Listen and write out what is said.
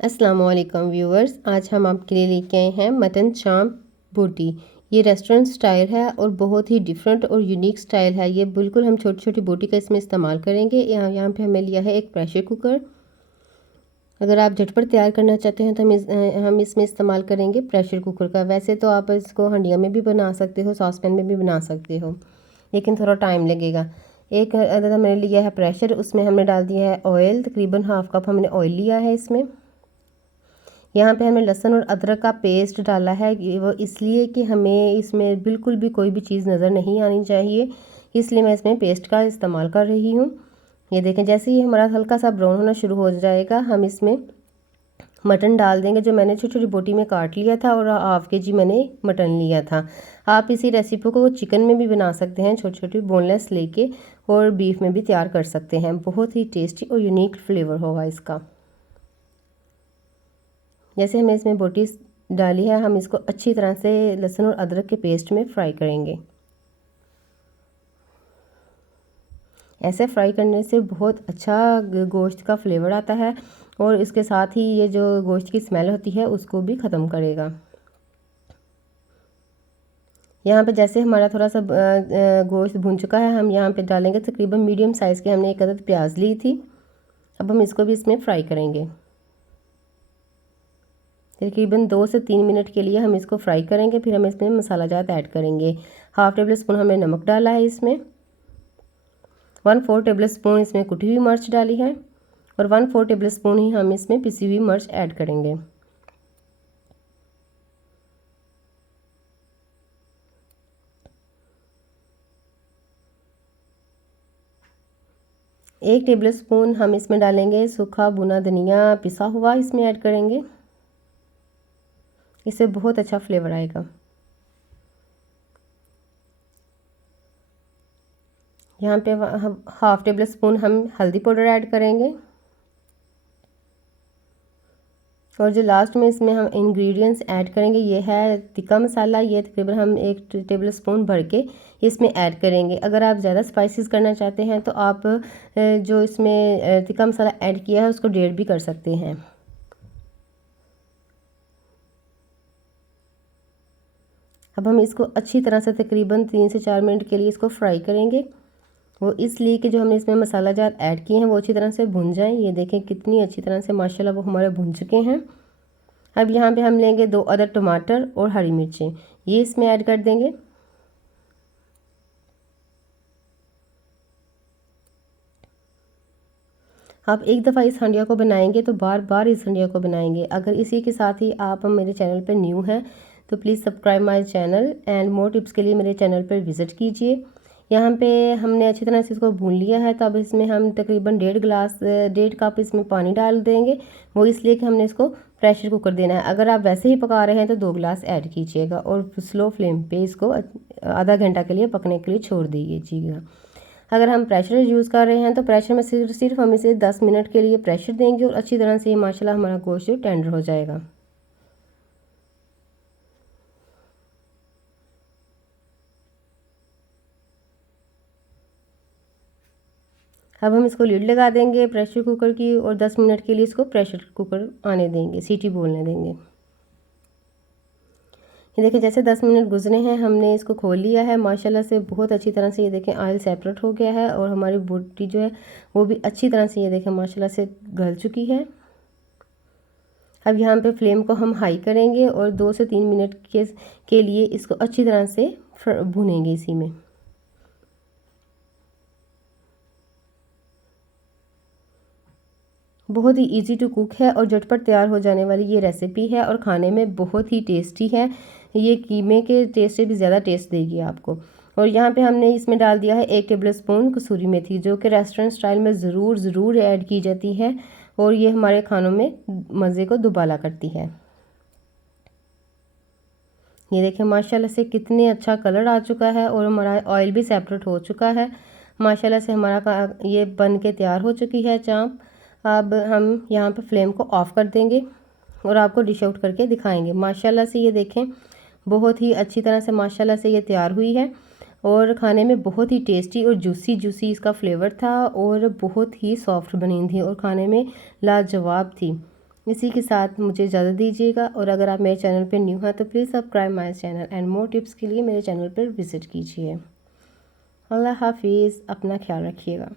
अस्सलाम वालेकुम व्यूवर्स, आज हम आपके लिए लेके आए हैं मटन चाप बोटी। ये रेस्टोरेंट स्टाइल है और बहुत ही डिफरेंट और यूनिक स्टाइल है। ये बिल्कुल हम छोटी छोटी बोटी का इसमें इस्तेमाल करेंगे। यहाँ पे हमें लिया है एक प्रेशर कुकर। अगर आप झटपट तैयार करना चाहते हैं तो हम इसमें इस्तेमाल करेंगे प्रेशर कुकर का। वैसे तो आप इसको हंडिया में भी बना सकते हो, सॉसपैन में भी बना सकते हो, लेकिन थोड़ा टाइम लगेगा। एक अदद हमने लिया है प्रेशर, उसमें हमने डाल दिया है ऑयल। तकरीबन हाफ कप हमने ऑयल लिया है इसमें। यहाँ पे हमने लहसुन और अदरक का पेस्ट डाला है, वो इसलिए कि हमें इसमें बिल्कुल भी कोई भी चीज़ नज़र नहीं आनी चाहिए, इसलिए मैं इसमें पेस्ट का इस्तेमाल कर रही हूँ। ये देखें, जैसे ही हमारा हल्का सा ब्राउन होना शुरू हो जाएगा, हम इसमें मटन डाल देंगे जो मैंने छोटी छोटी बोटी में काट लिया था, और हाफ के जी मैंने मटन लिया था। आप इसी रेसिपी को चिकन में भी बना सकते हैं, छोटी छोटी बोनलेस लेके, और बीफ में भी तैयार कर सकते हैं। बहुत ही टेस्टी और यूनिक फ्लेवर होगा इसका। जैसे हमने इसमें बोटी डाली है, हम इसको अच्छी तरह से लहसुन और अदरक के पेस्ट में फ्राई करेंगे। ऐसे फ्राई करने से बहुत अच्छा गोश्त का फ्लेवर आता है, और इसके साथ ही ये जो गोश्त की स्मेल होती है उसको भी ख़त्म करेगा। यहाँ पे जैसे हमारा थोड़ा सा गोश्त भुन चुका है, हम यहाँ पे डालेंगे तकरीबन मीडियम साइज़ के हमने एक अदद प्याज ली थी। अब हम इसको भी इसमें फ्राई करेंगे। तकरीबन 2 से 3 मिनट के लिए हम इसको फ्राई करेंगे। फिर हम इसमें मसाला जात ऐड करेंगे। हाफ़ टेबल स्पून हमने नमक डाला है इसमें, 1/4 टेबल स्पून इसमें कुटी हुई मिर्च डाली है, और 1/4 टेबल स्पून ही हम इसमें पिसी हुई मिर्च ऐड करेंगे। एक टेबल स्पून हम इसमें डालेंगे सूखा भुना धनिया पिसा हुआ, इसमें ऐड करेंगे। इससे बहुत अच्छा फ्लेवर आएगा। यहाँ पे हाफ़ टेबल स्पून हम हल्दी पाउडर ऐड करेंगे, और जो लास्ट में इसमें हम इंग्रेडिएंट्स ऐड करेंगे ये है तिक्का मसाला। ये तकरीबन हम 1 टेबल स्पून भर के इसमें ऐड करेंगे। अगर आप ज़्यादा स्पाइसेस करना चाहते हैं तो आप जो इसमें तिक्का मसाला ऐड किया है उसको 1.5 भी कर सकते हैं। अब हम इसको अच्छी तरह से तकरीबन 3 से 4 मिनट के लिए इसको फ्राई करेंगे। वो इसलिए कि जो हमने इसमें मसाला जात ऐड किए हैं वो अच्छी तरह से भुन जाएं। ये देखें कितनी अच्छी तरह से माशाल्लाह वो हमारे भुन चुके हैं। अब यहाँ पे हम लेंगे 2 अदद टमाटर और हरी मिर्चें, ये इसमें ऐड कर देंगे। आप एक दफ़ा इस हंडिया को बनाएंगे तो बार बार इस हंडिया को बनाएंगे। अगर इसी के साथ ही आप मेरे चैनल पर न्यू हैं तो please subscribe my channel, and more tips के लिए मेरे चैनल पर विज़िट कीजिए। यहाँ पे हमने अच्छी तरह से इसको भून लिया है, तो अब इसमें हम तकरीबन 1.5 कप इसमें पानी डाल देंगे। वो इसलिए कि हमने इसको प्रेशर कुकर देना है। अगर आप वैसे ही पका रहे हैं तो 2 गिलास ऐड कीजिएगा, और स्लो फ्लेम पे इसको आधा घंटा के लिए पकने के लिए छोड़ दीजिएगा। अगर हम प्रेशर यूज़ कर रहे हैं तो प्रेशर में सिर्फ हम इसे 10 मिनट के लिए प्रेशर देंगे, और अच्छी तरह से ये माशाल्लाह हमारा गोश्त टेंडर हो जाएगा। अब हम इसको लीड लगा देंगे प्रेशर कुकर की, और 10 मिनट के लिए इसको प्रेशर कुकर आने देंगे, सीटी बोलने देंगे। ये देखें जैसे 10 मिनट गुजरे हैं, हमने इसको खोल लिया है। माशाल्लाह से बहुत अच्छी तरह से ये देखें ऑयल सेपरेट हो गया है, और हमारी बोटी जो है वो भी अच्छी तरह से ये देखें माशाल्लाह से गल चुकी है। अब यहाँ पे फ्लेम को हम हाई करेंगे, और 2 से 3 मिनट के लिए इसको अच्छी तरह से भुनेंगे इसी में। बहुत ही इजी टू कुक है और झटपट तैयार हो जाने वाली ये रेसिपी है, और खाने में बहुत ही टेस्टी है। ये कीमे के टेस्ट से भी ज़्यादा टेस्ट देगी आपको। और यहाँ पे हमने इसमें डाल दिया है 1 टेबल स्पून कसूरी मेथी, जो कि रेस्टोरेंट स्टाइल में ज़रूर ऐड की जाती है, और ये हमारे खानों में मज़े को दुबाला करती है। ये देखें माशाल्लाह से कितने अच्छा कलर आ चुका है, और हमारा ऑयल भी सेपरेट हो चुका है। माशाल्लाह से हमारा ये बन के तैयार हो चुकी है चाप। अब हम यहाँ पर फ्लेम को ऑफ़ कर देंगे, और आपको डिश आउट करके दिखाएंगे। माशाल्लाह से ये देखें बहुत ही अच्छी तरह से माशाल्लाह से ये तैयार हुई है, और खाने में बहुत ही टेस्टी और जूसी इसका फ्लेवर था, और बहुत ही सॉफ्ट बनी थी, और खाने में लाजवाब थी। इसी के साथ मुझे इजाज़त दीजिएगा, और अगर आप मेरे चैनल पर न्यू हैं तो please subscribe my channel and more tips के लिए मेरे चैनल पर विज़िट कीजिए। अल्लाह हाफिज़, अपना ख्याल रखिएगा।